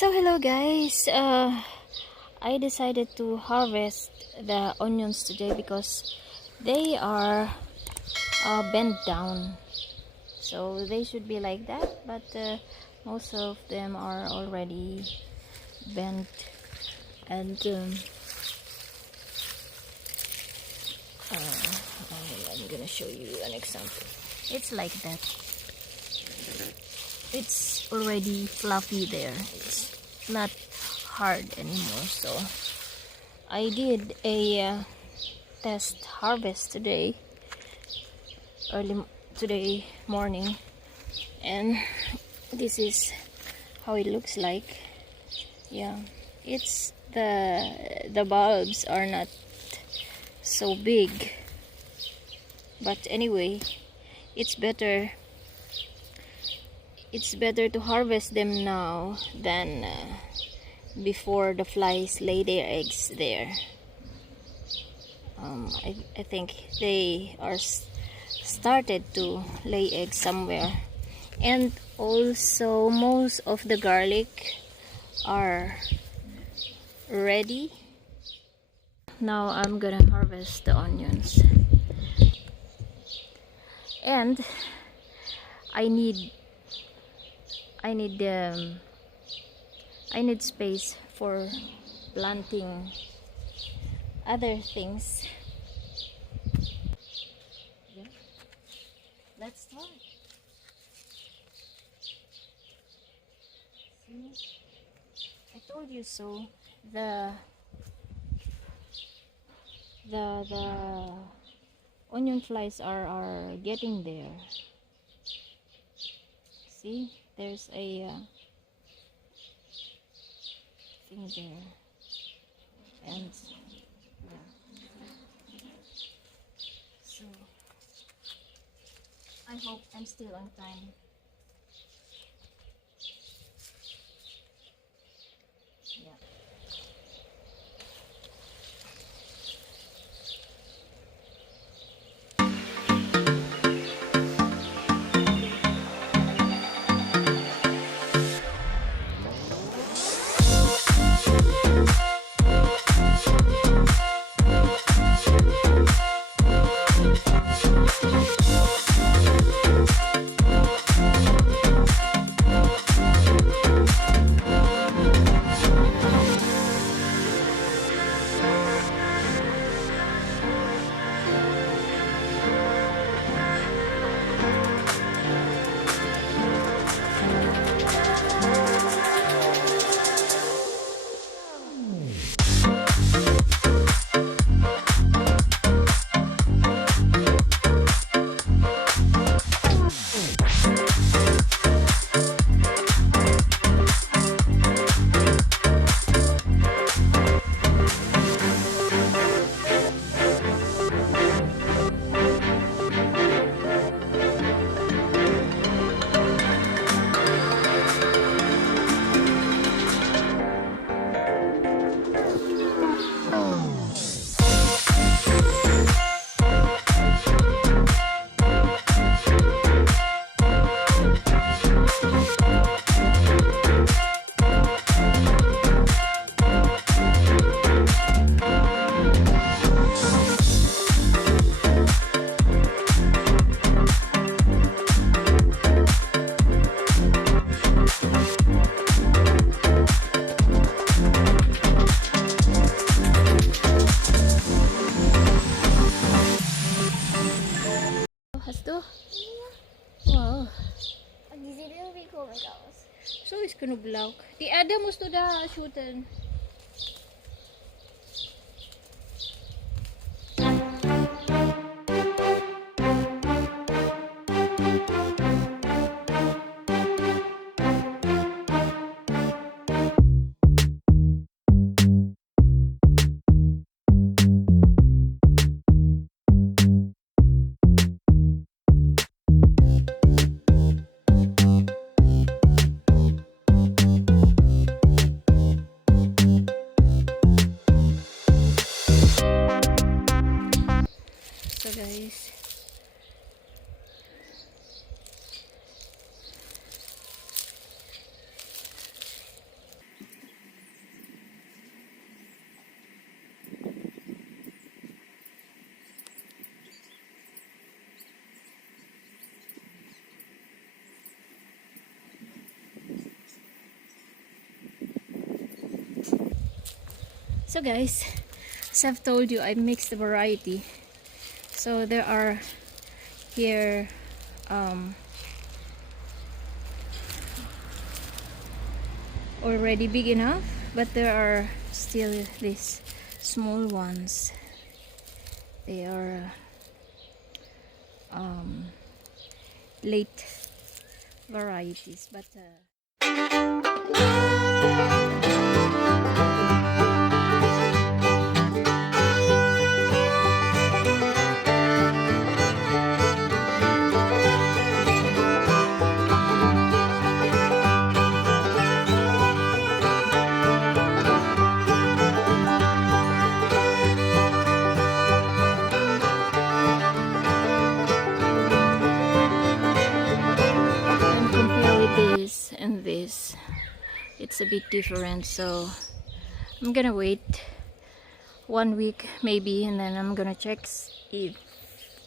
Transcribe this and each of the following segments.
So hello guys, I decided to harvest the onions today because they are bent down, so they should be like that, but most of them are already bent. And I'm gonna show you an example. It's like that. It's already fluffy there. It's not hard anymore. So I did a test harvest today, today morning, and this is how it looks like. Yeah, it's the bulbs are not so big, but anyway, it's better to harvest them now than before the flies lay their eggs there. I think they are started to lay eggs somewhere, and also most of the garlic are ready. Now I'm gonna harvest the onions, and I need space for planting other things. Yeah. Let's start. See? I told you so. The onion flies are getting there. See, there's a thing there, and yeah. So I hope I'm still on time. Yeah. Hast du? Wow. Die sehen irgendwie komisch aus. So is Knoblauch. Die Erde musst du da shooten. So guys, as I've told you, I mixed the variety. So there are here already big enough, but there are still these small ones. They are late varieties, but and compare with this and this, it's a bit different. So I'm gonna wait 1 week maybe, and then I'm gonna check if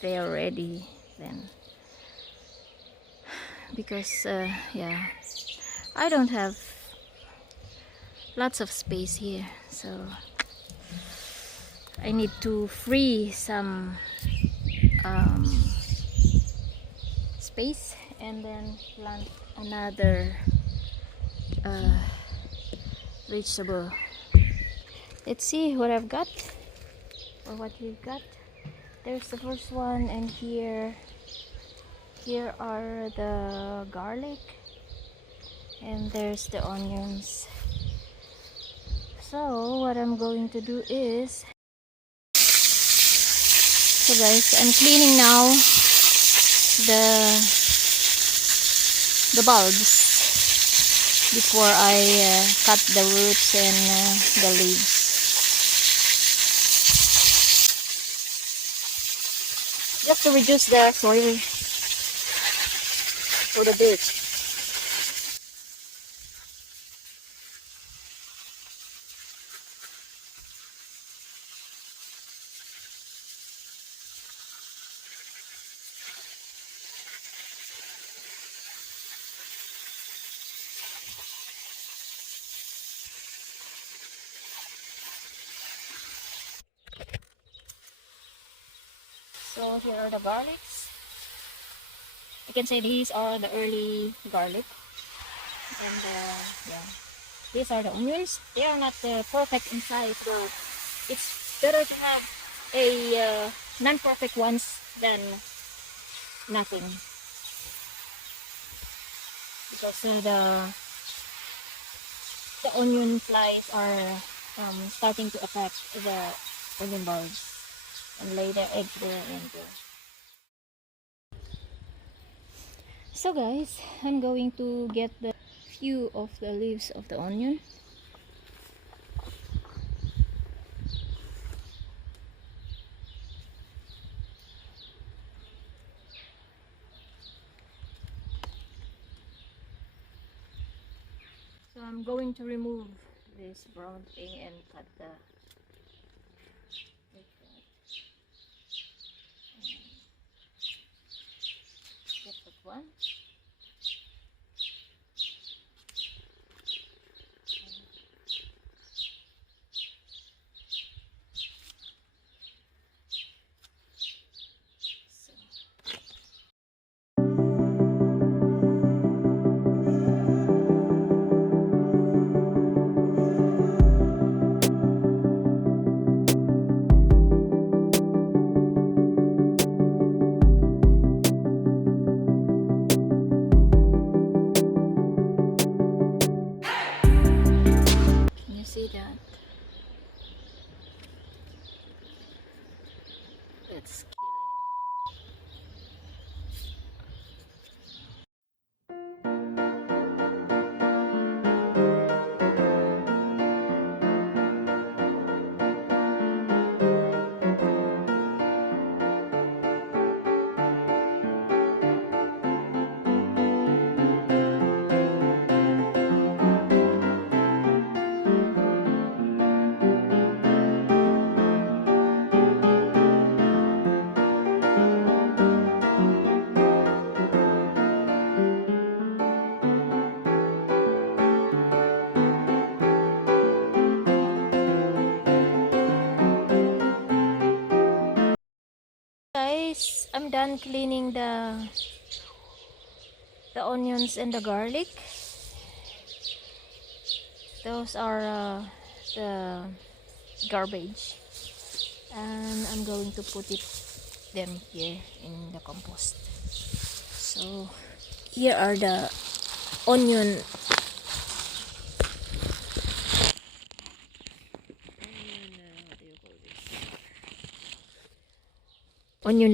they are ready then, because yeah, I don't have lots of space here, so I need to free some space and then plant another vegetable. Let's see what I've got, or what we've got. There's the first one, and here are the garlic, and there's the onions. So what I'm going to do is, so guys, I'm cleaning now the bulbs before I cut the roots and the leaves. Just to reduce the soil for the dirt. So here are the garlics. You can say these are the early garlic, and yeah, these are the onions. They are not perfect in size, but it's better to have a non-perfect ones than nothing, because the onion flies are starting to attack the onion bulbs and lay their eggs there. And so guys, I'm going to get the few of the leaves of the onion. So I'm going to remove this brown thing and cut the get that one. done cleaning the onions and the garlic. Those are the garbage, and I'm going to put them here in the compost. So here are the onion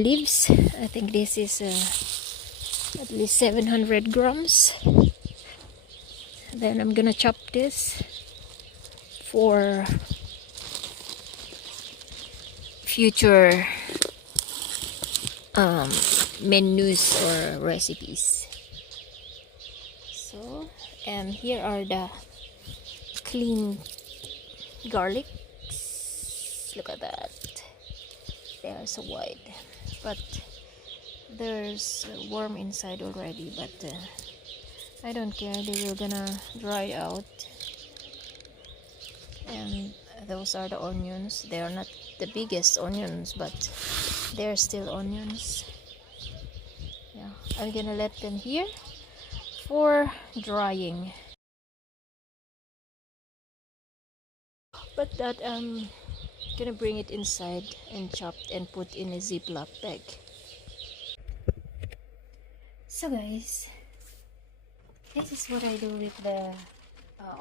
leaves. I think this is at least 700 grams. Then I'm gonna chop this for future menus or recipes. So, and here are the clean garlics. Look at that. They are so wide, but there's a worm inside already, but I don't care. They will gonna dry out. And those are the onions. They are not the biggest onions, but they're still onions. Yeah, I'm gonna let them here for drying. But that I'm gonna bring it inside and chopped and put in a Ziploc bag. So guys, this is what I do with the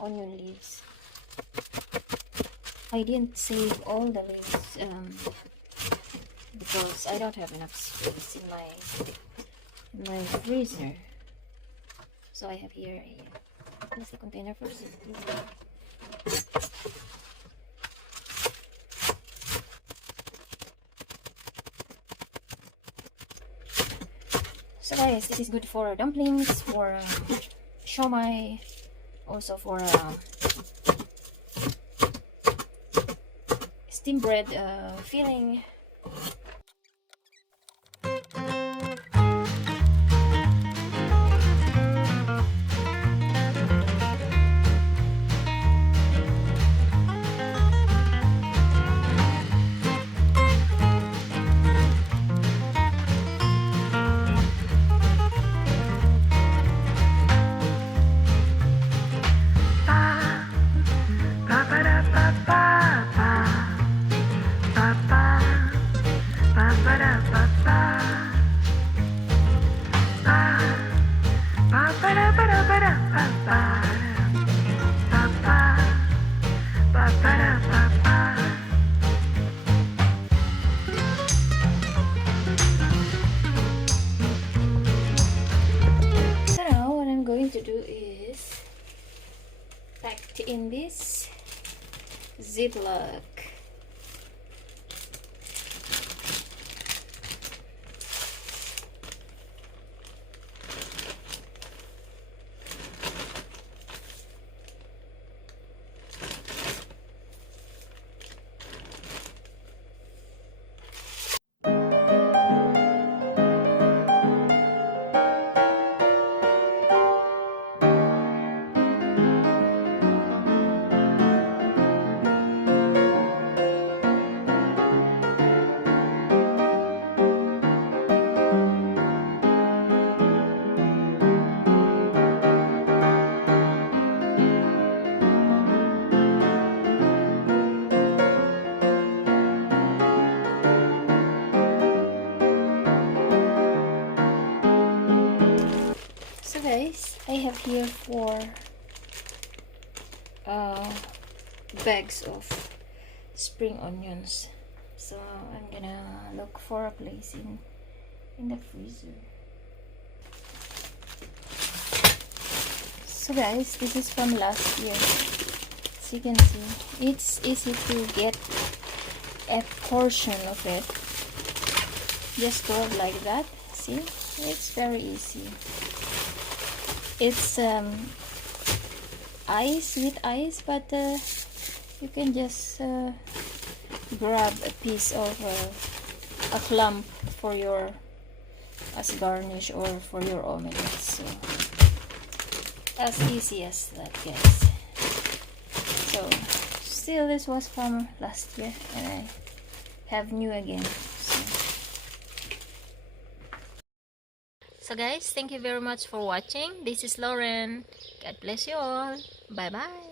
onion leaves. I didn't save all the leaves because I don't have enough space in my freezer. So I have here a plastic container first. So guys, this is good for dumplings, for shomai, also for steamed bread filling. So now what I'm going to do is packed in this Ziploc. So guys, I have here 4 bags of spring onions. So I'm gonna look for a place in the freezer. So guys, this is from last year. As you can see, it's easy to get a portion of it. Just grab like that. See, it's very easy. It's ice with ice, but you can just grab a piece of a clump for your as garnish or for your omelette. So as easy as that, guys. So still, this was from last year, and I have new again. So So guys, thank you very much for watching. This is Lauren. God bless you all. Bye bye.